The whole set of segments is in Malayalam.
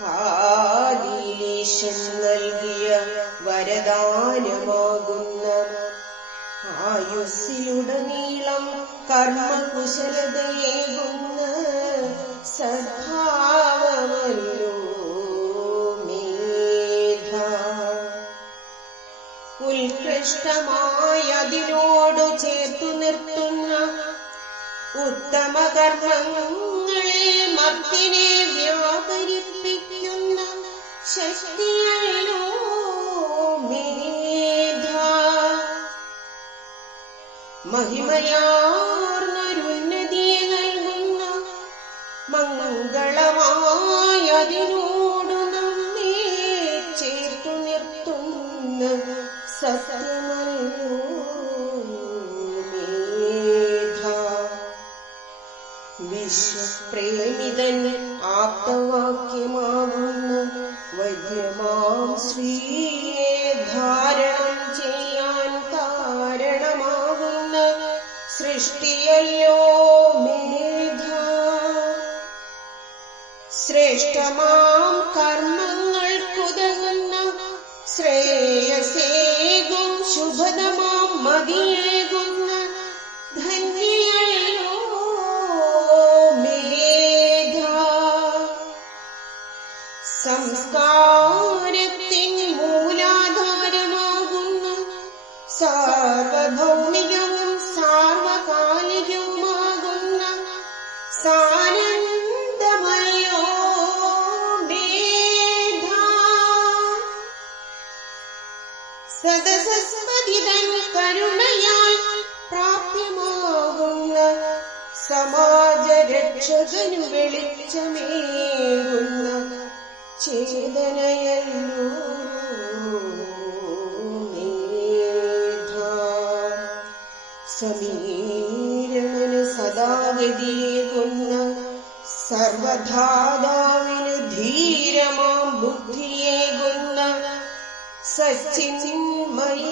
ആദിലീശൻ നൽകിയ വരദാനമാകുന്ന ആയുസ്സിലുടനീളം കർമ്മകുശലതയേകുന്ന സദ്ഭാവമല്ലോ മേധ. ഉത്കൃഷ്ടമായ അതിനോടു ചേർത്തു നിർത്തുന്ന ഉത്തമ കർമ്മങ്ങളെ മർത്തിനെ വ്യാപരിപ്പിക്കുന്ന ശക്തിയല്ലോ മേധ. മഹിമയാർന്നൊരുന്നതിയെ നൽകുന്ന മംഗളമായ അതിനോടു നമ്മെ ചേർത്തു നിർത്തുന്ന സത്യമല്ലോ മേധ. വിശ്വപ്രേമിതൻ ആപ്തവാക്യമാകുന്ന വൈദ്യമാം ശ്രീയെ ധാരണം ചെയ്യാൻ കാരണമാകുന്ന സൃഷ്ടിയല്ലോ മേധ. ശ്രേഷ്ഠമാം കർമ്മങ്ങൾക്കുതകുന്ന ശ്രേയസേകും ശുഭതമാം മതിയേകുന്ന ധന്യയല്ലോ മേധ. സംസ്കാരത്തിൻ മൂലാധാരമാകുന്ന സാർവഭൗമികവും സാർവകാലികവുമാകുന്ന സാനന്ദമയോ മേധ. സദസസ്പതിതൻ കരുണയാൽ പ്രാപ്യമാകുന്ന സമാജരക്ഷകനു വെളിച്ചമേകുന്ന ചേതനയല്ലോ മേധ. സമീരണന് സദാഗതിയേകുന്ന സർവധാതാവിന് ധീരമാം ബുദ്ധിയേകുന്ന സച്ചിന്മയല്ലോ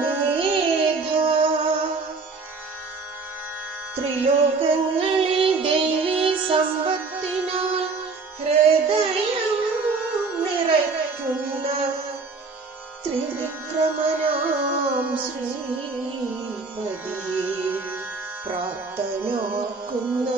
മേധ. ത്രിലോകങ്ങളിൽ ദേവീ സമ്പത്തിനാൽ ഹൃദയം നിറയ്ക്കുന്ന ത്രിവിക്രമനാം ശ്രീപതിയെ പ്രാപ്തനാക്കുന്ന